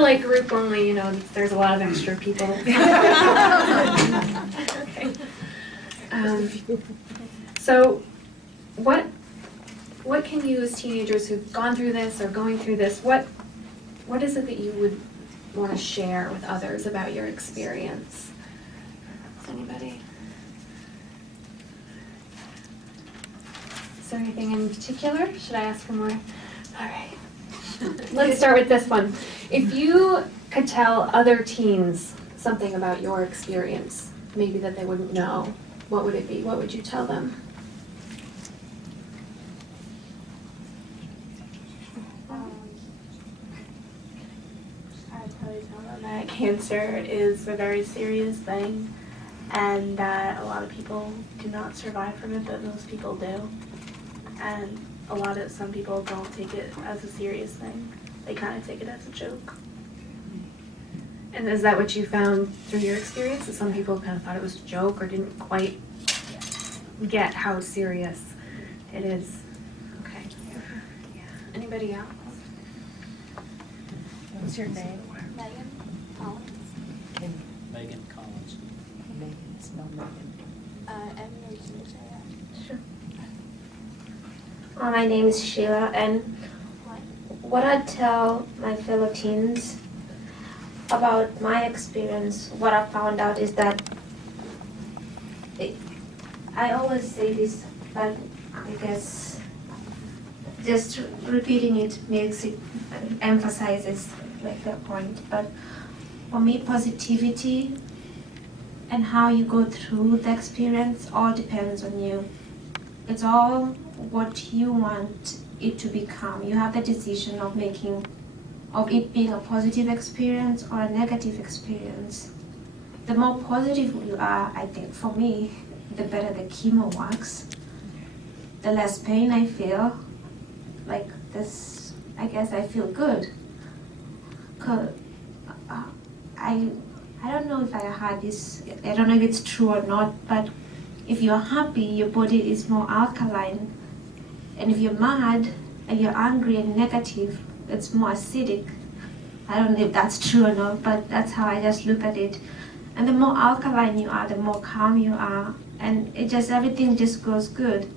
of like group only, you know, there's a lot of extra people. Okay. So what can you, as teenagers who've gone through this or going through this, what is it that you would want to share with others about your experience? Anybody? Is there anything in particular? Should I ask for more? All right. Let's start with this one. If you could tell other teens something about your experience, maybe that they wouldn't know, what would it be? What would you tell them? I'd probably tell them that cancer is a very serious thing and that a lot of people do not survive from it, but most people do. And some people don't take it as a serious thing. They kind of take it as a joke. And is that what you found through your experience? That some people kind of thought it was a joke or didn't quite get how serious it is? Okay. Yeah. Anybody else? What's your name? Megan Collins. Megan Collins. Megan, spell Megan. Sure. My name is Sheila, and what I tell my fellow teens about my experience, what I found out is that I always say this, but I guess just repeating it makes it emphasizes like the point. But for me, positivity and how you go through the experience all depends on you. It's all what you want it to become. You have the decision of it being a positive experience or a negative experience. The more positive you are, I think, for me, the better the chemo works. The less pain I feel, like this, I guess I feel good. 'Cause I don't know if I heard this, I don't know if it's true or not, but if you're happy, your body is more alkaline. And if you're mad and you're angry and negative, it's more acidic. I don't know if that's true or not, but that's how I just look at it. And the more alkaline you are, the more calm you are. And everything just goes good.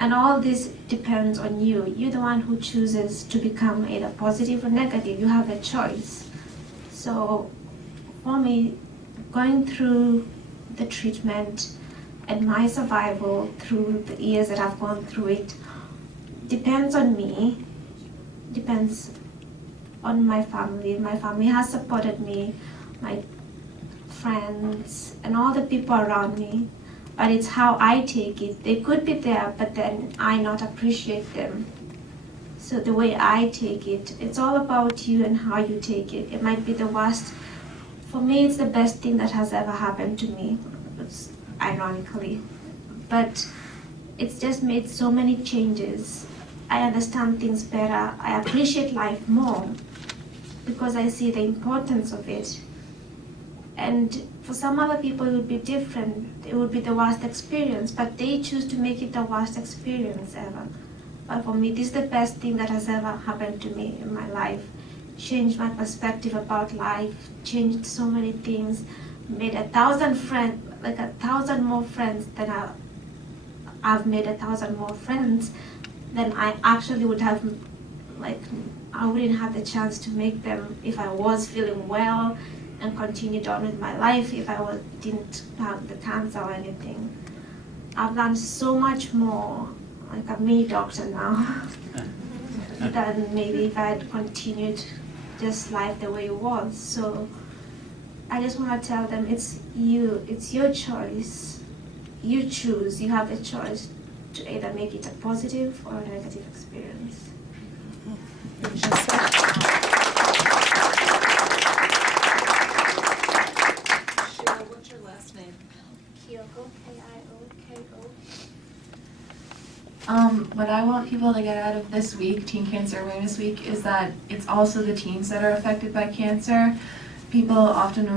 And all this depends on you. You're the one who chooses to become either positive or negative. You have a choice. So for me, going through the treatment and my survival through the years that I've gone through it depends on me, depends on my family. My family has supported me, my friends, and all the people around me. But it's how I take it. They could be there, but then I not appreciate them. So the way I take it, it's all about you and how you take it. It might be the worst. For me, it's the best thing that has ever happened to me, ironically. But it's just made so many changes. I understand things better. I appreciate life more because I see the importance of it. And for some other people, it would be different. It would be the worst experience, but they choose to make it the worst experience ever. But for me, this is the best thing that has ever happened to me in my life. Changed my perspective about life, changed so many things, made 1,000 friends, like 1,000 more friends than I've made 1,000 more friends than I actually would have, like, I wouldn't have the chance to make them if I was feeling well and continued on with my life if I didn't have the cancer or anything. I've learned so much more, like a mini doctor now, than maybe if I had continued just life the way it was. So I just want to tell them it's your choice. You choose, you have the choice to either make it a positive or a negative experience. What's your last name? Kyoko, K-I-O-K-O. What I want people to get out of this week, Teen Cancer Awareness Week, is that it's also the teens that are affected by cancer. People often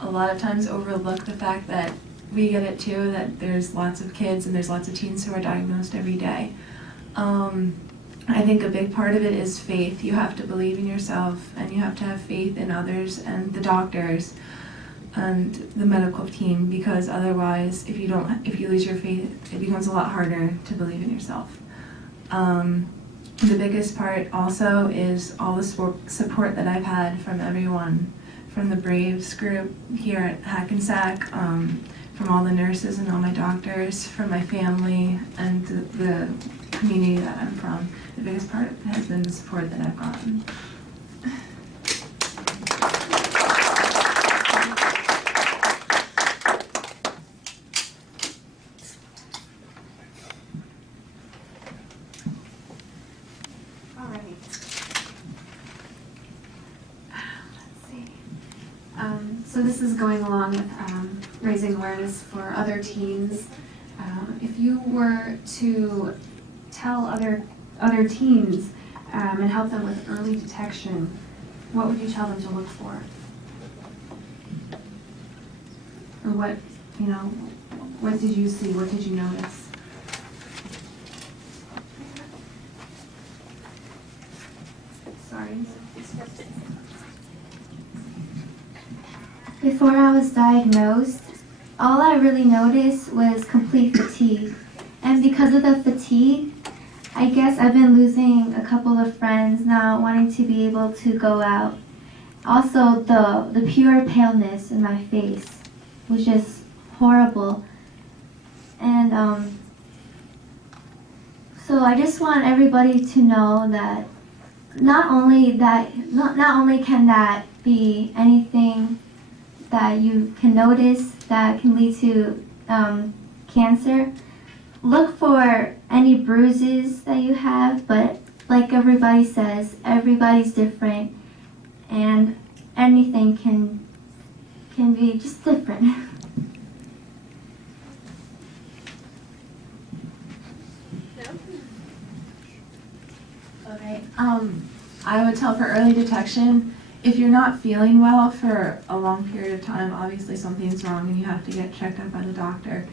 a lot of times overlook the fact that we get it too, that there's lots of kids and there's lots of teens who are diagnosed every day. I think a big part of it is faith. You have to believe in yourself, and you have to have faith in others and the doctors and the medical team, because otherwise, if you lose your faith, it becomes a lot harder to believe in yourself. The biggest part also is all the support that I've had from everyone, from the Braves group here at Hackensack, from all the nurses and all my doctors, from my family, and the community that I'm from. The biggest part has been the support that I've gotten. So this is going along with raising awareness for other teens. If you were to tell other teens and help them with early detection, what would you tell them to look for? Or what did you see? What did you notice? Sorry. Before I was diagnosed, all I really noticed was complete fatigue. And because of the fatigue, I guess I've been losing a couple of friends, not wanting to be able to go out. Also, the pure paleness in my face was just horrible. And so I just want everybody to know that not only can that be anything that you can notice that can lead to cancer. Look for any bruises that you have, but like everybody says, everybody's different, and anything can be just different. Okay. I would tell for early detection, if you're not feeling well for a long period of time, obviously something's wrong and you have to get checked out by the doctor.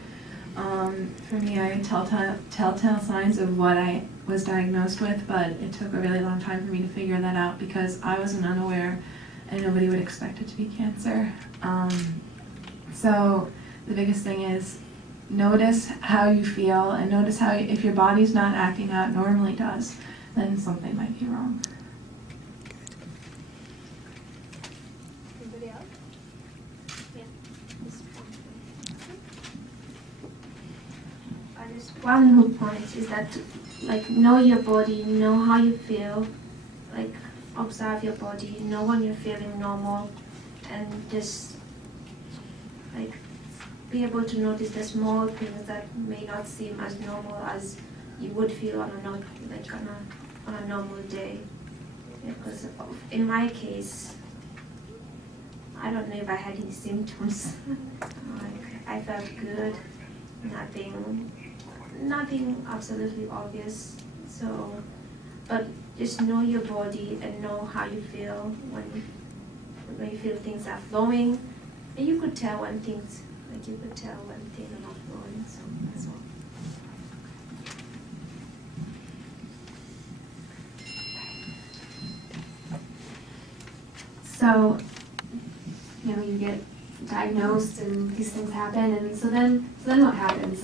For me, I had telltale signs of what I was diagnosed with, but it took a really long time for me to figure that out because I wasn't unaware and nobody would expect it to be cancer. So the biggest thing is notice how you feel and notice how, if your body's not acting how it normally does, then something might be wrong. Anybody else? Yeah. One whole point is that like know your body, know how you feel, like observe your body, know when you're feeling normal, and just like be able to notice the small things that may not seem as normal as you would feel on a normal day. Because in my case, I don't know if I had any symptoms. I felt good, nothing absolutely obvious. So, but just know your body and know how you feel when you feel things are flowing. And you could tell when things are not flowing. So that's all. So, you get diagnosed and these things happen, and so then what happens?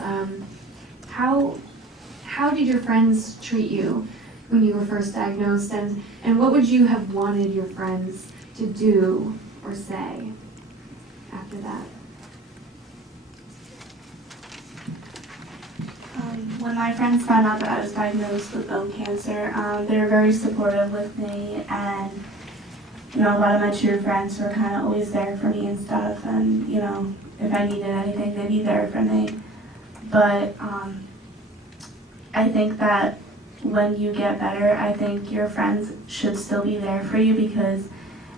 How did your friends treat you when you were first diagnosed, and what would you have wanted your friends to do or say after that? When my friends found out that I was diagnosed with bone cancer, they were very supportive with me, and a lot of my true friends were kind of always there for me and stuff, and if I needed anything, they'd be there for me. But I think that when you get better, I think your friends should still be there for you, because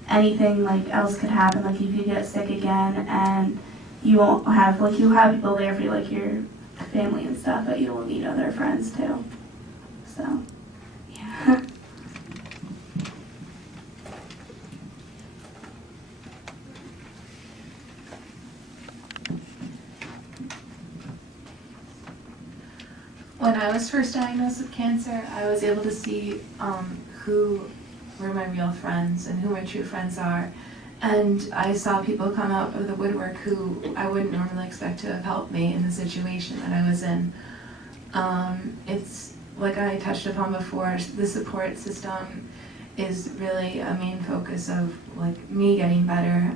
anything else could happen. Like if you get sick again, and you won't have you'll have people there for you, like your family and stuff, but you will need other friends too. So yeah. When I was first diagnosed with cancer, I was able to see who were my real friends and who my true friends are. And I saw people come out of the woodwork who I wouldn't normally expect to have helped me in the situation that I was in. It's like I touched upon before, the support system is really a main focus of like me getting better.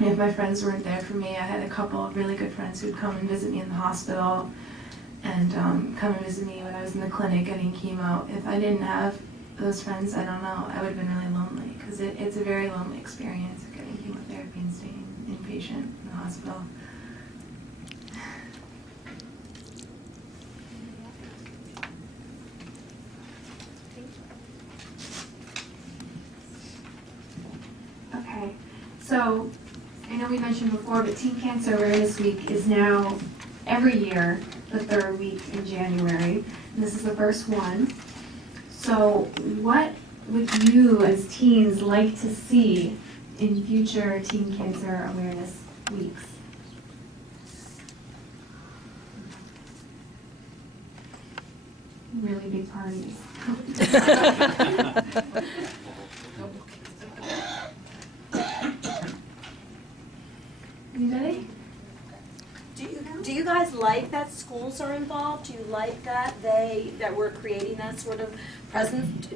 If my friends weren't there for me, I had a couple of really good friends who'd come and visit me in the hospital and come and visit me when I was in the clinic getting chemo. If I didn't have those friends, I don't know, I would have been really lonely, because it's a very lonely experience of getting chemotherapy and staying inpatient in the hospital. Okay, so I know we mentioned before, but Teen Cancer Awareness Week is now every year, the third week in January. And this is the first one. So what would you as teens like to see in future Teen Cancer Awareness Weeks? Really big parties. Anybody? Do you guys like that schools are involved? Do you like that we're creating that sort of presence?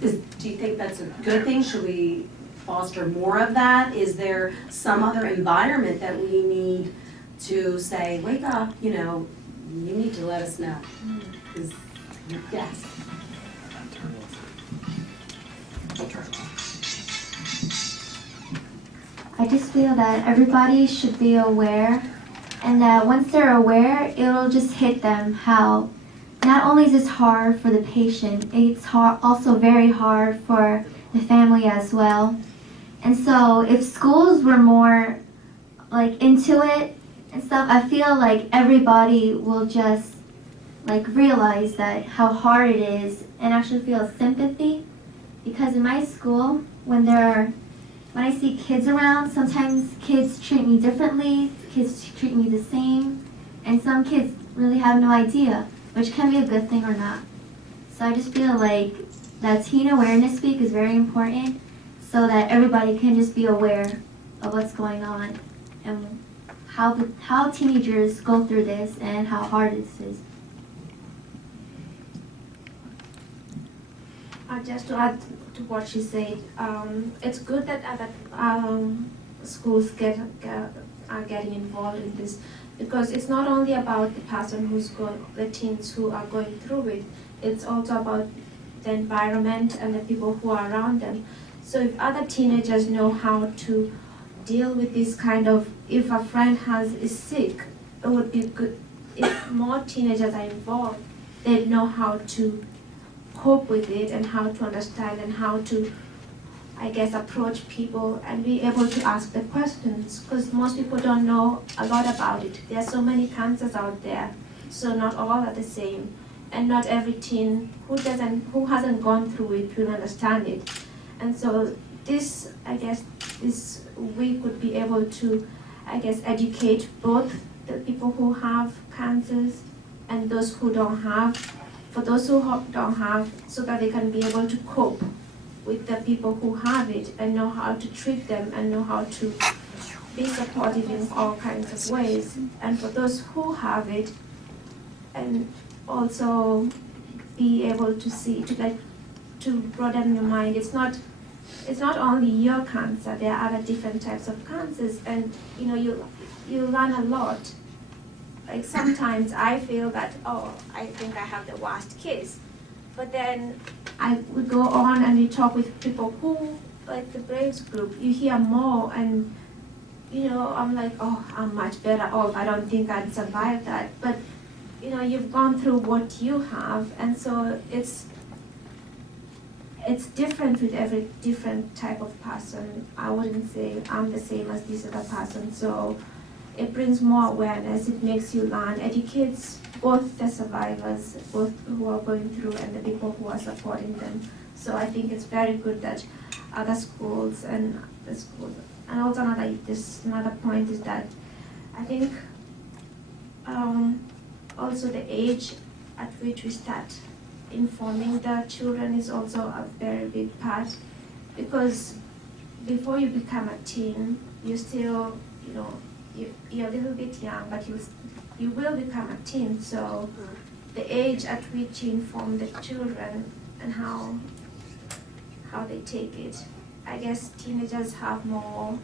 Do you think that's a good thing? Should we foster more of that? Is there some other environment that we need to say, wake up, you need to let us know? Yes. I just feel that everybody should be aware, and that once they're aware, it'll just hit them how not only is this hard for the patient, it's also very hard for the family as well. And so if schools were more like into it and stuff, I feel like everybody will just like realize that how hard it is and actually feel sympathy. Because in my school, when I see kids around, sometimes kids treat me differently, kids treat me the same, and some kids really have no idea, which can be a good thing or not. So I just feel like that Teen Awareness Week is very important so that everybody can just be aware of what's going on and how teenagers go through this and how hard this is. Just to add to what she said, it's good that other schools are getting involved in this, because it's not only about the person the teens who are going through it, it's also about the environment and the people who are around them. So if other teenagers know how to deal with this kind of, if a friend is sick, it would be good if more teenagers are involved, they'd know how to cope with it and how to understand and how to, I guess, approach people and be able to ask the questions, because most people don't know a lot about it. There are so many cancers out there, so not all are the same, and not every teen who hasn't gone through it will understand it. And so this week would be able to, educate both the people who have cancers and those who don't have. For those who don't have, so that they can be able to cope with the people who have it and know how to treat them and know how to be supportive in all kinds of ways. And for those who have it, and also be able to see, to broaden your mind. It's not only your cancer. There are other different types of cancers, and you learn a lot. Like sometimes I feel that, I think I have the worst case. But then we go on and we talk with people who, like the Braves group, you hear more and, I'm like, I'm much better off. I don't think I'd survive that. But, you've gone through what you have, and so it's different with every different type of person. I wouldn't say I'm the same as this other person. So it brings more awareness, it makes you learn, educates both the survivors, both who are going through and the people who are supporting them. So I think it's very good that other schools and the schools, and also another point is that I think also the age at which we start informing the children is also a very big part, because before you become a teen, you still, you're a little bit young, but you will become a teen. So the age at which you inform the children and how they take it. I guess teenagers have more,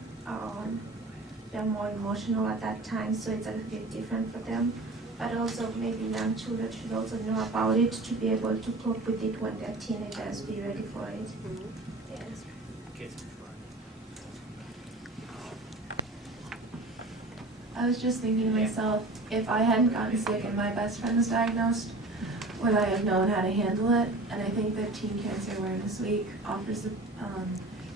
they're more emotional at that time, so it's a little bit different for them. But also maybe young children should also know about it to be able to cope with it when they're teenagers, be ready for it. Yes. Kids. I was just thinking to myself, if I hadn't gotten sick and my best friend was diagnosed, would I have known how to handle it? And I think that Teen Cancer Awareness Week offers the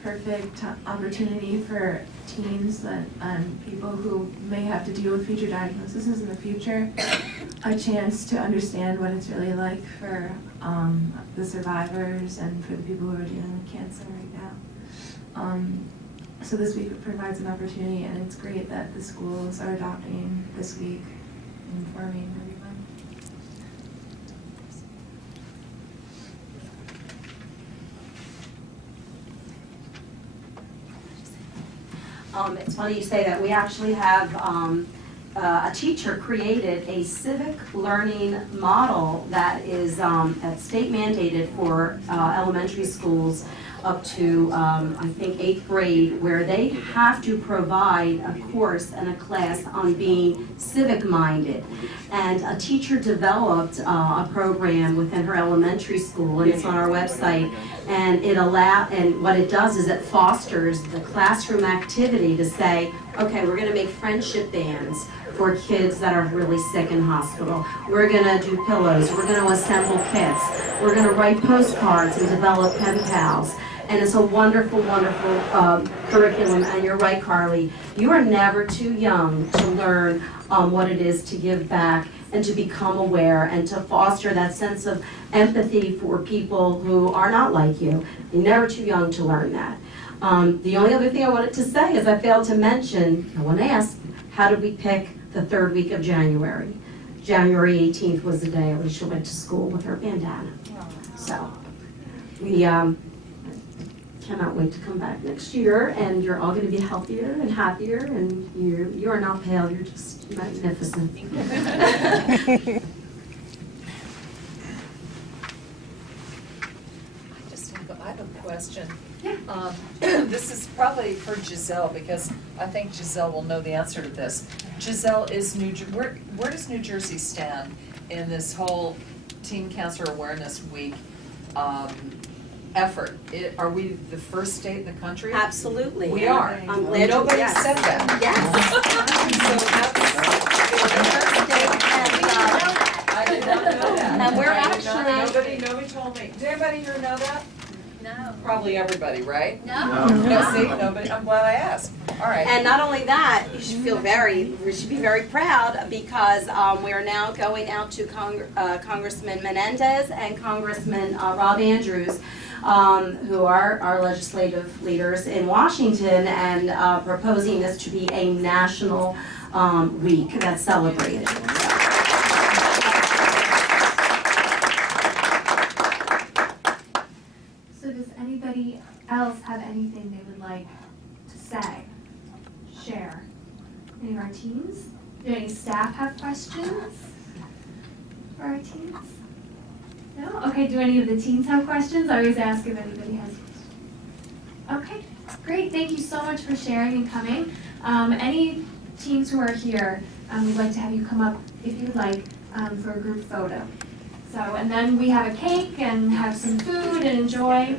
perfect opportunity for teens and people who may have to deal with future diagnoses in the future, a chance to understand what it's really like for the survivors and for the people who are dealing with cancer right now. So this week provides an opportunity, and it's great that the schools are adopting this week, informing everyone. It's funny you say that. We actually have a teacher created a civic learning model that is state mandated for elementary schools up to, I think, 8th grade, where they have to provide a course and a class on being civic-minded. And a teacher developed a program within her elementary school, and it's on our website. And and what it does is it fosters the classroom activity to say, okay, we're going to make friendship bands for kids that are really sick in hospital. We're going to do pillows. We're going to assemble kits. We're going to write postcards and develop pen pals. And it's a wonderful, wonderful curriculum. And you're right, Carly. You are never too young to learn what it is to give back and to become aware and to foster that sense of empathy for people who are not like you. You're never too young to learn that. The only other thing I wanted to say is I failed to mention, no one asked, how did we pick the 3rd week of January? January 18th was the day Alicia went to school with her bandana. So we cannot wait to come back next year, and you're all going to be healthier and happier, and you are not pale, you're just magnificent. I have a question. Yeah. This is probably for Giselle, because I think Giselle will know the answer to this. Giselle, where does New Jersey stand in this whole Teen Cancer Awareness Week effort? Are we the first state in the country? Absolutely. We are. I'm glad Nobody yes. said that. Yes. I did not know that. And we're I did not- actually- Nobody told me. Did anybody here know that? No. Probably everybody, right? No. No, see, nobody, I'm glad I asked. All right. And not only that, you should we should be very proud, because we are now going out to Congressman Menendez and Congressman Rob Andrews, who are our legislative leaders in Washington, and proposing this to be a national week that's celebrated. So does anybody else have anything they would like to say, share? Any of our teams? Do any staff have questions for our teams? No? Okay, do any of the teens have questions? I always ask if anybody has questions. Okay, great. Thank you so much for sharing and coming. Any teens who are here, we'd like to have you come up, if you'd like, for a group photo. So, and then we have a cake and have some food and enjoy.